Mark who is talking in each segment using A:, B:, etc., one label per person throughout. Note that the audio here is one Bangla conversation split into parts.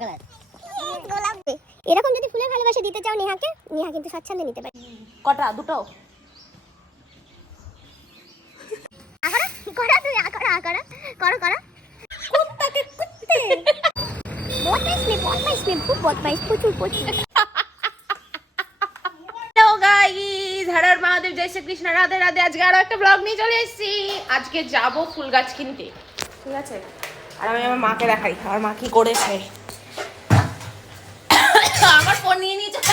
A: গোলাপ এরকম যদি ফুলের ভালোবাসা দিতে চাও নেহাকে নেহা কিন্তু স্বচ্ছন্দে নিতে পারে।
B: কটা? দুটো?
A: আকরা করো আকরা আকরা করো করো। কুত্তাকে কুত্তে। বদমাইশ মেয়ে বদমাইশ মেয়ে খুব বদমাইশ প্রচুর প্রচুর।
B: মহাদেব জয় শ্রী কৃষ্ণ রাধে রাধে। আজকে আরও একটা ব্লগ নিয়ে চলে এসেছি। আজকে যাব ফুল গাছ কিনতে। ঠিক আছে? আর আমি আমার মাকে দেখাই আমার মা কি করেছে আমার ফোন নিয়ে নিয়ে চলে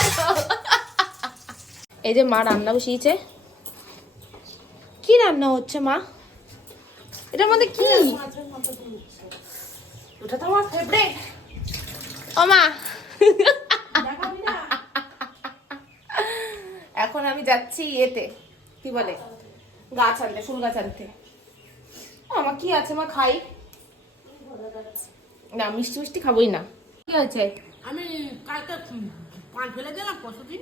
B: এই যে মা রান্না বসিয়েছে। কি রান্না হচ্ছে মা? এটার মধ্যে কি? ওটা তো আমার ফেভারিট ও মা। এখন আমি যাচ্ছি ইয়েতে কি বলে? গাছ আনতে ফুল গাছ আনতে। আমার কি আছে মা খাই? না মিষ্টি মিষ্টি খাবোই না। কি হয়েছে
C: আমি কালকে পান ফেলে দিলাম পরশুদিন।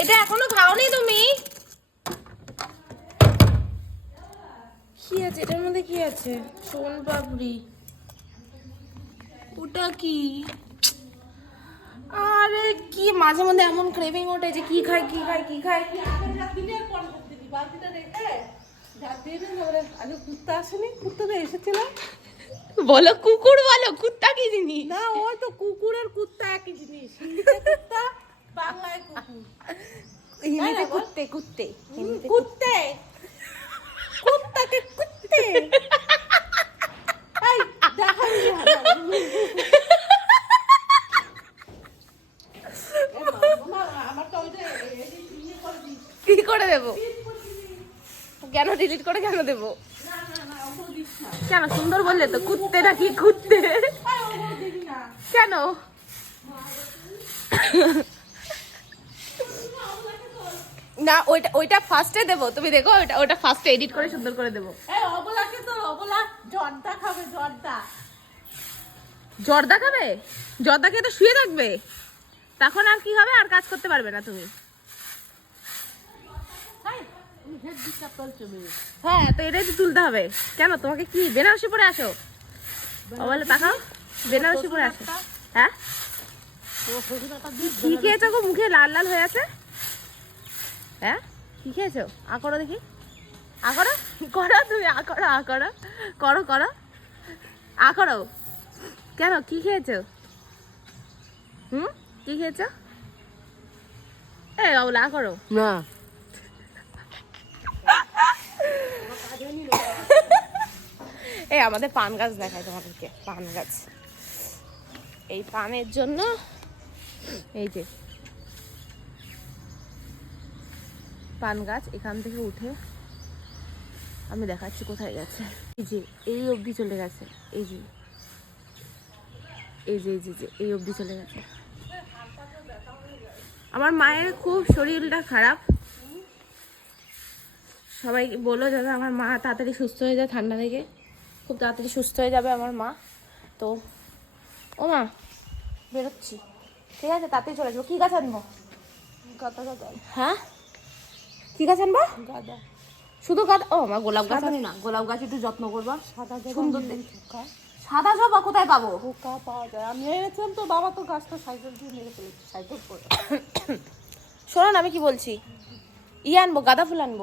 B: এটা এখনও খাওনি তুমি? কি আছে? এটার মধ্যে কি আছে? সোন পাপড়ি ওটা কি? আরে কি মাঝে মধ্যে এমন ক্রেভিং ওঠে যে কি খাই কি খাই কি খাই? বলো কুকুর বলো কুত্তা কি জিনিস?
C: না ওই তো কুকুরের কুত্তা একই জিনিস। কুত্তা বাংলায় কুকুর
B: হিন্দিতে? কুত্তে কুত্তে।
C: কুত্তে। কুত্তাকে কুত্তে। ইয়ে
B: কি করে দেবো? কেন ডিলিট করে কেন দেবো? কেন? সুন্দর বললে তো কুত্তে নাকি কুত্তে? কেন? না ওইটা ওইটা ফার্স্টে দেবো। তুমি দেখো ওইটা ওইটা ফার্স্টে এডিট করে সুন্দর করে দেবো।
C: এই অবলাকে তো অবলা? জর্দা খাবে জর্দা।
B: জর্দা খাবে? জর্দা খেয়ে তো শুয়ে থাকবে। তখন আর কি হবে? আর কাজ করতে পারবে না তুমি। হ্যাঁ তো এটাই তো তুলতে হবে। কেন তোমাকে কি বেনারসি পরে আসো? বলে তাকাও। বেনারসি পরে আসো। হ্যাঁ? কি খেয়েছো গো? মুখে লাল লাল হয়ে আছে? হ্যাঁ? কি খেয়েছো? আ করো দেখি। আ করো? করো তুমি আ করো আ করো। করো করো। আ করো। কেন? কি খেয়েছো? হুম? কি খেয়েছো? এ বাবুল আ করো।
C: না।
B: এই আমাদের পান গাছ দেখায় তোমাদেরকে পান গাছ। এই পানের জন্য এই যে পান গাছ এখান থেকে উঠে আমি দেখাচ্ছি কোথায় গেছে। এই যে এই অবধি চলে গেছে। এই যে এই যে এই যে এই অবধি চলে গেছে। আমার মায়ের খুব শরীরটা খারাপ। সবাই বলল যাতে আমার মা তাড়াতাড়ি সুস্থ হয়ে যায় ঠান্ডা থেকে। খুব তাড়াতাড়ি সুস্থ হয়ে যাবে আমার মা। তো ও মা বেরোচ্ছি। ঠিক আছে তাড়াতাড়ি চলে আসব। কী গাছ আনব? হ্যাঁ? কী গাছ আনব?
C: গাদা।
B: শুধু গাছ ও আমার গোলাপ গাছ আনি না গোলাপ গাছ একটু যত্ন করবা।
C: সাদা
B: সুন্দর সাদা জবা কোথায় পাবো?
C: পোকা পাওয়া যায়। আমি এনেছিলাম তো বাবা তো গাছটা সাইকেল দিয়ে মেরে ফেলেছে সাইকেল করে।
B: শোনো না আমি কি বলছি? ই আনব গাঁদা ফুল আনব?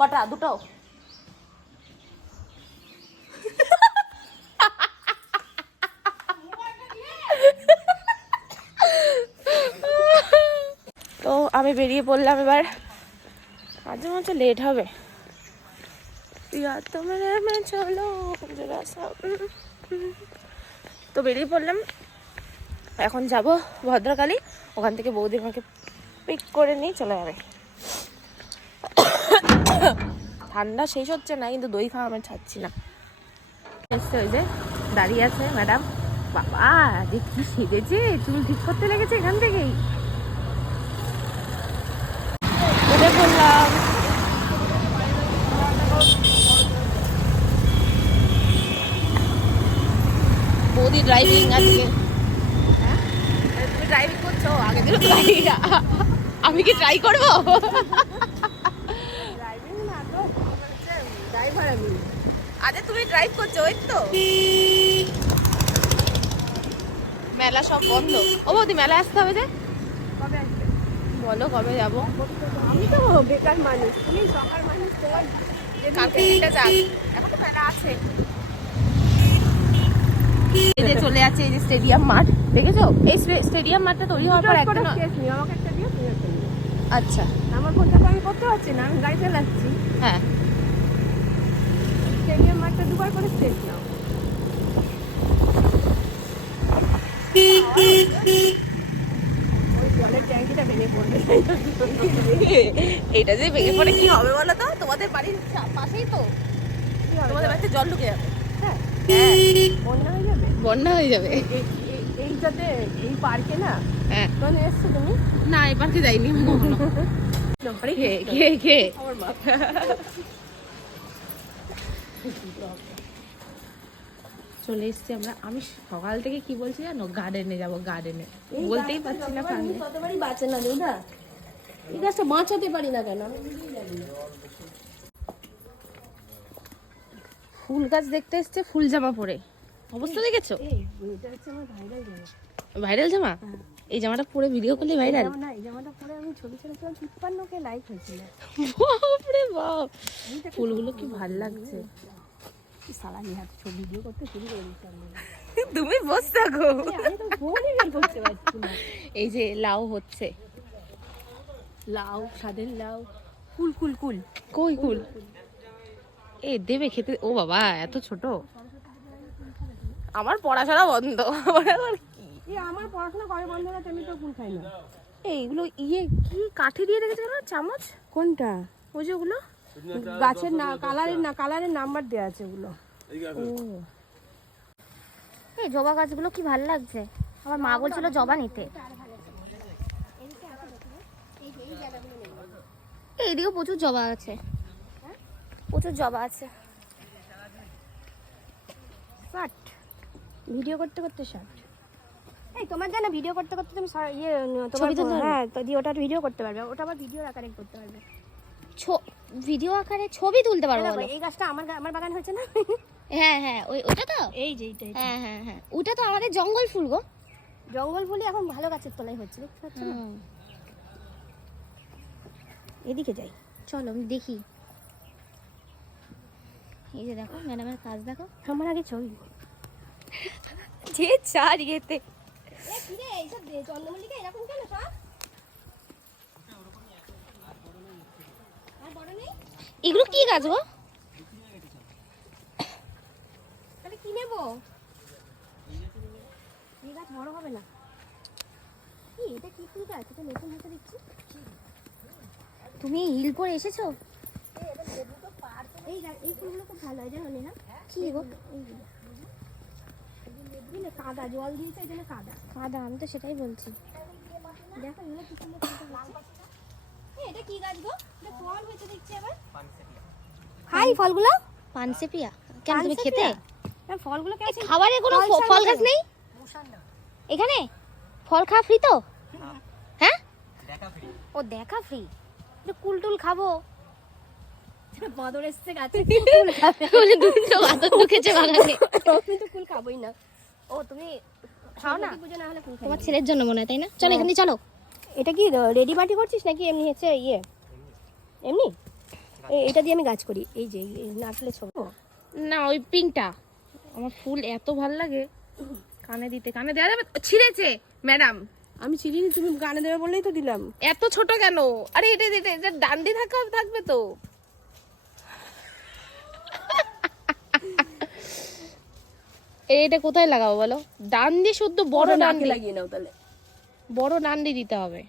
B: কটা? দুটো? তো আমি বেরিয়ে পড়লাম এবার। মাঝে মাঝে লেট হবে। চলো। তো বেরিয়ে পড়লাম। এখন যাব ভদ্রকালী, ওখান থেকে বৌদি আমাকে পিক করে নিয়ে চলে যাবে। ঠান্ডা শেষ হচ্ছে না, কিন্তু দই খাওয়া আমি ছাড়ছি না। এসছে ওই যে দাঁড়িয়ে আছে ম্যাডাম বাবা যে কি সেজেছে? চুল ঠিক করতে লেগেছে এখান থেকেই উঠে পড়লাম বৌদি ড্রাইভিং আজকে হ্যাঁ? তুমি ড্রাইভিং করছ আগে দিন আমি কি ট্রাই করব? আরে তুমি ড্রাইভ করছ ওই তো। মেলা সব বন্ধ। ও বৌদি মেলায় আসতে হবে যে? বলো কবে যাব?
D: আমি তো বেকার মানুষ তুমি সকাল মানুষ তোমার
B: কালকে দিনটা যাক এখন তো মেলা আছে। এই যে চলে যাচ্ছে এই যে স্টেডিয়াম মাঠ দেখেছ? এই স্টেডিয়াম মাঠটা তৈরি হওয়ার পর একদিন
D: আমাকে একটা দিও
B: আচ্ছা।
D: আমার ফোনটা আমি করতে পারছি না আমি গাড়ি চালাচ্ছি।
B: হ্যাঁ।
D: স্টেডিয়াম মাঠটা দুবার করে স্টেজ নাও। ওই জলের ট্যাঙ্কিটা ভেঙে পড়বে।
B: এইটা যে ভেঙে পড়ে কি হবে বলো তো? তোমাদের বাড়ির পাশেই তো? তোমাদের বাড়িতে জল ঢুকে যাবে।
D: হ্যাঁ। বন্যা হয়ে যাবে?
B: বন্যা হয়ে যাবে।
D: এই- এইটাতে এই পার্কে না?
B: হ্যাঁ।
D: এসছো তুমি?
B: না এই পার্কে যাইনি কখনো। কে কে কে
D: আমার মা।
B: চলে এসছি আমরা। আমি সকাল থেকে কি বলছি জানো? গার্ডেনে যাব গার্ডেনে বলতেই পারছি না কানে।
D: ততবারই বাঁচে না দিদা। এই গাছটা বাঁচাতে পারি না কেন আমি
B: ফুল গাছ দেখতে এসছে ফুল জামা পরে। অবস্থা দেখেছ?
D: ভাইরাল জামা।
B: এই জামাটা পরে ভিডিও করলে ভাইরাল
D: না এই জামাটা পরে আমি ছবি ছেড়েছিলাম তিপ্পান্নকে লাইক হয়েছিল।
B: বাপরে বাপ! ফুলগুলো কি ভালো লাগছে।
D: সালা নিয়ে হাতে ছবি ভিডিও করতে শুরু করে দিচ্ছি
B: তুমি বস থাকো। এই যে লাউ হচ্ছে।
D: লাউ স্বাদের লাউ। কুল কুল কুল।
B: কই কুল। এ দেবে খেতে। ও বাবা এত ছোট। আমার পড়াশোনা বন্ধ। আমার আবার কি?
D: এই আমার পড়াশোনা করে বন্ধ না আমি তো কুল খাই না।
B: এইগুলো ইয়ে কি কাঠে দিয়ে রেখেছে কেন? চামচ?
D: কোনটা?
B: ওই যে ওগুলো?
D: গাছের না কালারের না কালারের নাম্বার দেওয়া আছে ওগুলো।
B: ও।
A: এই জবা গাছগুলো কি ভালো লাগছে? আমার মা বলছিল জবা নিতে। এই এদিকেও প্রচুর জবা আছে। প্রচুর জবা আছে।
D: ষাট ভিডিও করতে করতে ষাট
A: এই তোমার জানো ভিডিও করতে করতে তুমি ইয়ে তোমার? হ্যাঁ তো দিয়ে ওটা ভিডিও করতে পারবে। ওটা আবার ভিডিও আকারে করতে পারবে। ভিডিও আকারে ছবি তুলতে পারব
D: এই গাছটা আমার আমার বাগান হয়েছে না?
A: হ্যাঁ হ্যাঁ ওই ওটা তো?
D: এই যে এইটা।
A: হ্যাঁ হ্যাঁ হ্যাঁ ওটা তো আমাদের জঙ্গল ফুল গো।
D: জঙ্গল ফুলই এখন ভালো গাছের তলায় হচ্ছে দেখতে পাচ্ছ না? এদিকে যাই।
A: চলো আমি দেখি। এই যে দেখো ম্যাডামের কাজ দেখো।
D: আমার আগে ছবি।
A: যে চার ইয়েতে। চন্দ্রমল্লিকা এরকম কেন সব? এগুলো কি গাছ গো?
D: তাহলে কি নেব? এই গাছ বড় হবে না।
A: কি এটা কি ফুল গাছ? এটা নতুন হাতে দেখছি। তুমি হিল পরে এসেছ?
D: এই এই ফুলগুলো খুব ভালো হয় জানো না
A: কি গো?
D: কাদা জল দিয়েছে এই জন্য কাদা।
A: কাদা আমি তো সেটাই বলছি।
D: দেখো এগুলো কি সুন্দর ফুল হয়েছে। এই, এটা কি গাছ গো? এটা ফল হয়েছে দেখছি আবার।
A: খাই ফলগুলো? পানসেপিয়া। কেন তুমি খেতে?
D: ফলগুলো
A: খাবারে কোনো
D: ফল
A: গাছ নেই? এখানে? ফল খাওয়া ফ্রি তো? হ্যাঁ? ও দেখা ফ্রি কুল টুল খাব।
D: বাঁদর এসছে গাছে
A: বলে দুটো বাদর ঢুকেছে বাগানে।
D: আমি তো কুল খাবোই না।
A: ও তুমি খাও না।
D: পুজো না হলে কুল
A: তোমার ছেলের জন্য মনে হয় তাই না? চলো এখানে চলো।
D: এটা কি রেডি মাটি করছিস নাকি এমনি হচ্ছে ইয়ে? এমনি? এটা দিয়ে আমি গাছ করি। এই যে নারকেলের ছবি
B: না ওই পিঙ্কটা। আমার ফুল এত ভালো লাগে। কানে দিতে কানে দেওয়া যাবে? ছিঁড়েছে ম্যাডাম।
D: আমি চিনি তুমি গানে দেবে বললেই তো দিলাম।
B: এত ছোট কেন? আরে এটা এটা এটা ডান্ডি থাকা থাকবে তো। এটা কোথায় লাগাবো বলো? ডান্ডি শুদ্ধ বড় ডান্ডি
D: লাগিয়ে নাও তাহলে।
B: বড় ডান্ডি দিতে হবে।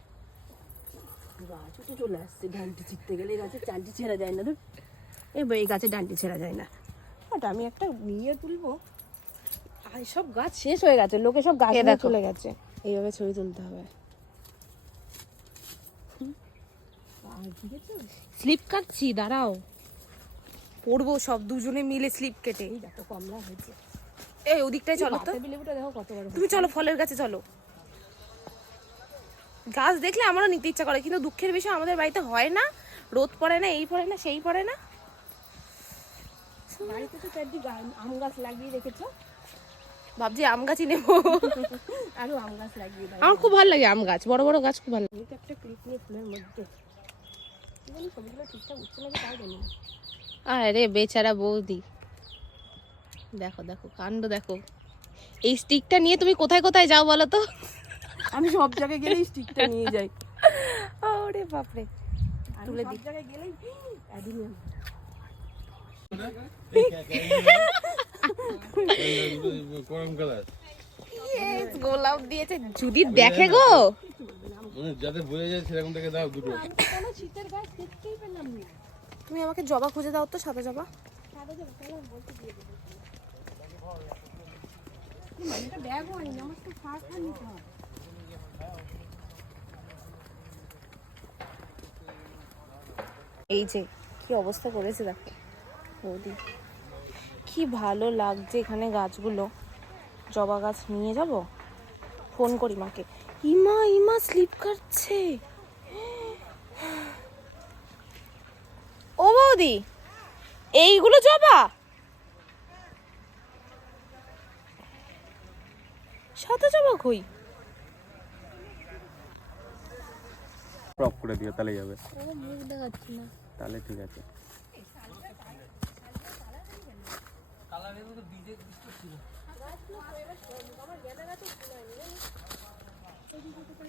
D: চলে আসছে ছিটতে গেলে ছেঁড়া যায় না ধর। এই ছেঁড়া যায় না। ফটাফট আমি একটা নিয়ে তুলবো। আর সব গাছ শেষ হয়ে গেছে লোকে সব গাছ। চলে গেছে। এইভাবে ছবি তুলতে হবে।
B: স্লিপ কাটছি দাঁড়াও। পড়ব সব দুজনে মিলে স্লিপ কেটে।
D: কমলা হয়েছে।
B: এই ওদিকটাই চলো তো। তুমি চলো ফলের কাছে চলো। গাছ দেখলে আমারও নিতে ইচ্ছা করে কিন্তু দুঃখের বিষয় আমাদের বাড়িতে হয় না। রোদ পড়ে না এই পড়ে না সেই পড়ে না।
D: বাড়িতে তো চারটি আম গাছ লাগিয়ে রেখেছো।
B: ভাবছি আম গাছই নেব।
D: আরও আম গাছ লাগিয়ে
B: আমার খুব ভালো লাগে আম গাছ বড় বড় গাছ খুব ভালো লাগে।
D: একটা ক্লিপ নিয়ে ফুলের মধ্যে।
B: আরে বেচারা বৌদি। দেখো দেখো কাণ্ড দেখো। এই স্টিকটা নিয়ে তুমি কোথায় কোথায় যাও বলো তো?
D: আমি সব জায়গায় গেলেই স্টিকটা নিয়ে যাই।
B: ওরে বাপরে।
D: আমি
B: তুলে
D: সব
B: দিই।
D: জায়গায় গেলেই
B: গোলাপ দিয়েছে। যদি দেখে গো।
E: মানে যাতে বোঝা যায় সেরকম থেকে দাও দুটো।
B: তুমি আমাকে জবা খুঁজে দাও তো সাদা জবা।
D: এটা ব্যাগও আনি আমার তো শার্ট নিতে হবে
B: এই যে, কি অবস্থা করেছে দেখো, বৌদি। কি ভালো লাগছে এখানে গাছগুলো। জবা গাছ নিয়ে যাব? ফোন করি মাকে। ইমা ইমা, স্লিপ কাটছে। ও বৌদি, এইগুলো জবা? জবা কই
E: ক্রপ করে দিও তাহলে যাবে
B: মুখ দেখাচ্ছি না।
E: তাহলে ঠিক আছে।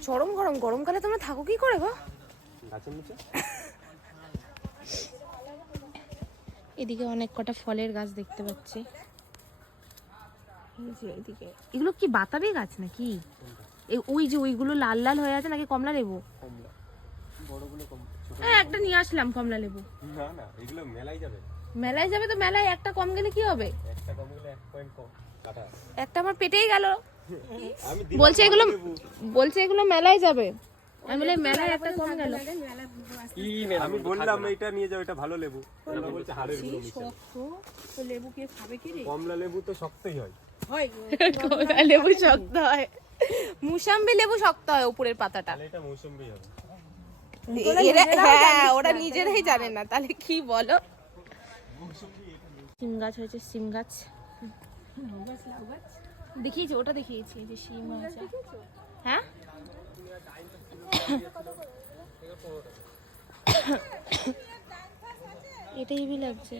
B: চরম গরম গরমকালে তোমরা থাকো কি করে গো? এদিকে অনেক কটা ফলের গাছ দেখতে পাচ্ছি। এদিকে। এগুলো কি বাতাবি গাছ নাকি? এই ওই যে ওইগুলো লাল লাল হয়ে আছে নাকি কমলা লেবু?
E: কমলা।
B: হ্যাঁ একটা নিয়ে আসলাম কমলা লেবু।
E: না না এগুলো মেলাই যাবে।
B: মেলায় যাবে তো মেলায় একটা কম গেলে কি হবে?
E: একটা কম গেলে এক পয়েন্ট কম
B: একটা আমার পেটেই গেল। বলছে এগুলো বলছে এগুলো মেলায় যাবে। আমি বলে মেলায় একটা কম গেল।
E: আমি বললাম এটা নিয়ে যাও এটা ভালো লেবু। বলছে হাড়ের
D: লেবু কে খাবে কি রে?
E: কমলা লেবু তো শক্তই হয়।
B: লেবু শক্ত হয়। মুসাম্বি লেবু শক্ত হয় উপরের পাতাটা। হ্যাঁ ওরা নিজেরাই জানে না তাহলে কি বলো? সিম গাছ হয়েছে সিম গাছ। দেখিয়েছি? ওটা দেখিয়েছি যে সিম হয়েছে হ্যাঁ? এটাই বি লাগছে।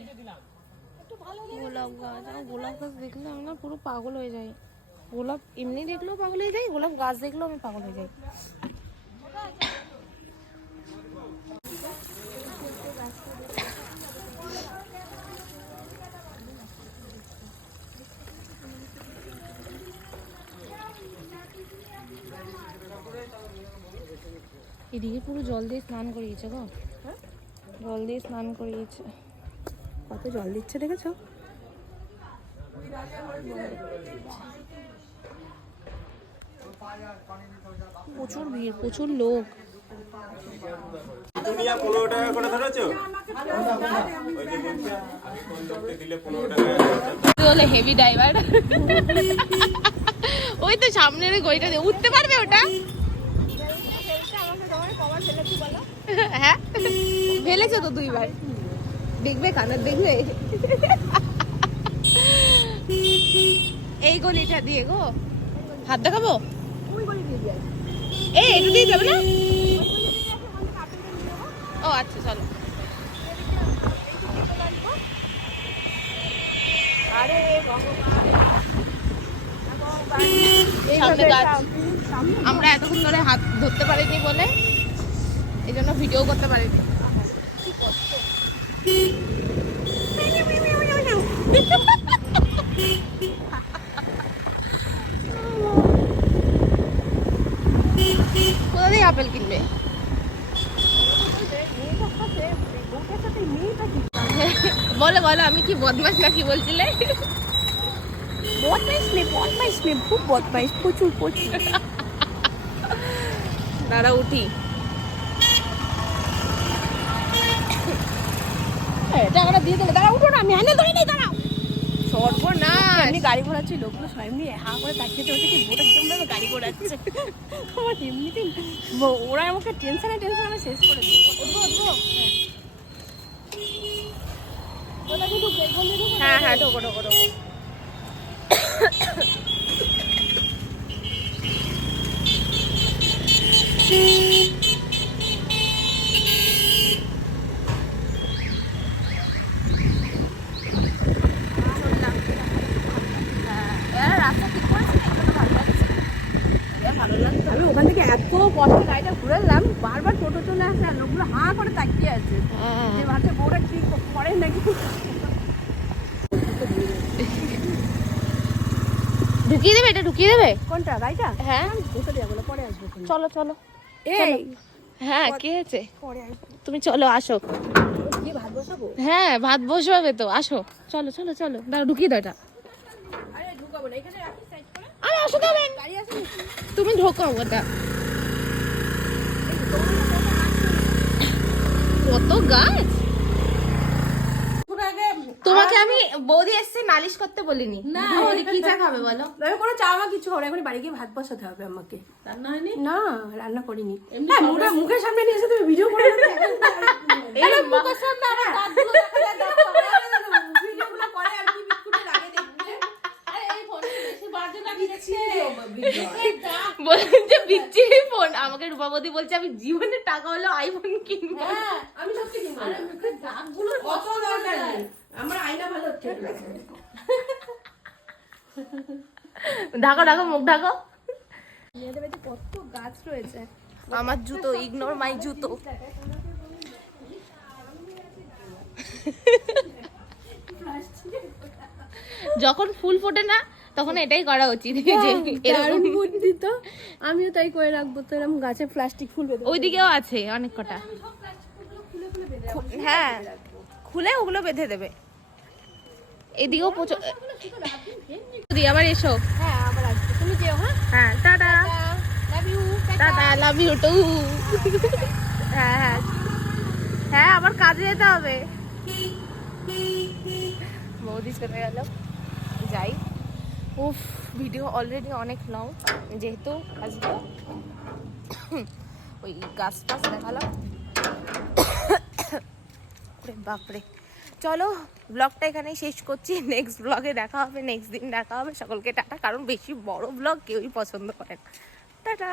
B: গোলাপ গাছ আমার গোলাপ গাছ দেখলে আমি না পুরো পাগল হয়ে যাই। গোলাপ এমনি দেখলেও পাগল হয়ে যাই গোলাপ গাছ দেখলেও আমি পাগল হয়ে যাই। এদিকে পুরো জল দিয়ে স্নান করিয়েছে গো। জল দিয়ে স্নান করিয়েছে।
D: কত জল দিচ্ছে দেখেছ?
B: প্রচুর ভিড় প্রচুর লোক।
E: পনেরো টাকা করে ধরেছো?
B: হেভি ড্রাইভার ওই তো সামনের গড়িটা উঠতে পারবে ওটা? হ্যাঁ? ফেলেছো তো দুইবার। দেখবে কানার দেখবে? এই গলিটা দিয়ে গো। হাত দেখাবো? এই এটা দিয়ে যাবে না? ও আচ্ছা চলো। আমরা এতক্ষণ ধরে হাত ধরতে পারিনি বলে এই জন্য ভিডিও করতে পারিনি। কোথা থেকে আপেল কিনবে? বলো বলো আমি কি বদমাস না কি বলছিলে?
D: বদমাইশ মেয়ে বদমাইশ মেয়ে খুব বদমাইশ প্রচুর প্রচুর।
B: দাঁড়া উঠি।
D: টাকাটা দিয়ে দেবে দাঁড়া উঠো না আমি হ্যান্ডেল ধরে নেই দাঁড়াও।
B: সর্বনাশ।
D: এমনি গাড়ি ঘোরাচ্ছি লোকগুলো সবাই এমনি হা করে তাকিয়ে চলছে কি বোটার জন্য গাড়ি ঘোরাচ্ছে আমার এমনিতেই ব- ওরা আমাকে টেনশনে টেনশনে শেষ করে দিল উঠবো উঠবো
B: হ্যাঁ হ্যাঁ ঢোকো ঢোকো ঢোকো।
D: আমি ওখান থেকে এত কষ্ট গাড়িটা বারবার টোটো চলে আসে আর লোকগুলো হা করে তাকিয়ে আছে। যে ভাবছে বউটা ঠিক করে নাকি?
B: ঢুকিয়ে দেবে এটা? ঢুকিয়ে দেবে?
D: কোনটা গাড়িটা
B: হ্যাঁ।
D: বসে যাব না পরে আসব।
B: চলো চলো।
D: এই!
B: হ্যাঁ কি হয়েছে তুমি চলো আসো।
D: ভাত বসাবো?
B: হ্যাঁ ভাত বসবাবে তো আসো। চলো চলো চলো। দাঁড়া ঢুকিয়ে দাও এটা।
D: আরে ঢুকাবো না এখানে রাখি সাইড করে।
B: আরে আসো তুমি ঢোকো ওটা। কত গাছ? তোমাকে আমি বৌদি এসছে নালিশ করতে বলিনি। না। বৌদি কি চা খাবে বলো?
D: আমি কোনো চা মা কিছু না, এখন বাড়ি গিয়ে ভাত বসাতে হবে আমাকে।
C: রান্না হয়নি?
D: না রান্না করিনি। হ্যাঁ মুখে মুখের সামনে নিয়ে এসে তুমি ভিডিও করে
B: এই
D: করে আর কি বিস্কুটে লাগে দেখবে
B: বিচ্ছিরি ফোন। আমাকে রূপাবতী বলছে আমি জীবনে টাকা হলো আইফোন কিনবো।
D: আমি সত্যি কিনবো। অত দরকার আমার আয়না ভালো হচ্ছে।
B: ঢাকো ঢাকো মুখ ঢাকো।
D: কত গাছ রয়েছে
B: আমার জুতো ইগনোর মাই জুতো। যখন ফুল ফোটে না তখন এটাই করা উচিত যে এরকম
D: বুদ্ধি তো। আমিও তাই করে রাখব তো এরকম গাছে প্লাস্টিক ফুল বেঁধে
B: ওইদিকেও আছে অনেক কটা। হ্যাঁ খুলে ওগুলো বেঁধে দেবে। এদিকেও প্রচুর দি আবার এসো।
D: হ্যাঁ আবার আসবে। তুমি যেও হ্যাঁ?
B: হ্যাঁ tata.
D: Love you
B: tata. Love you too হ্যাঁ হ্যাঁ। হ্যাঁ আবার কাজে যেতে হবে। বৌদি চলে গেল। যাই। উফ ভিডিও অলরেডি অনেক লং যেহেতু আজকে ওই গাছ টাছ দেখালাম। বাপরে। চলো ব্লগটা এখানেই শেষ করছি। নেক্সট ব্লগে দেখা হবে নেক্সট দিন দেখা হবে। সকলকে টাটা, কারণ বেশি বড় ব্লগ কেউই পছন্দ করে না। টাটা!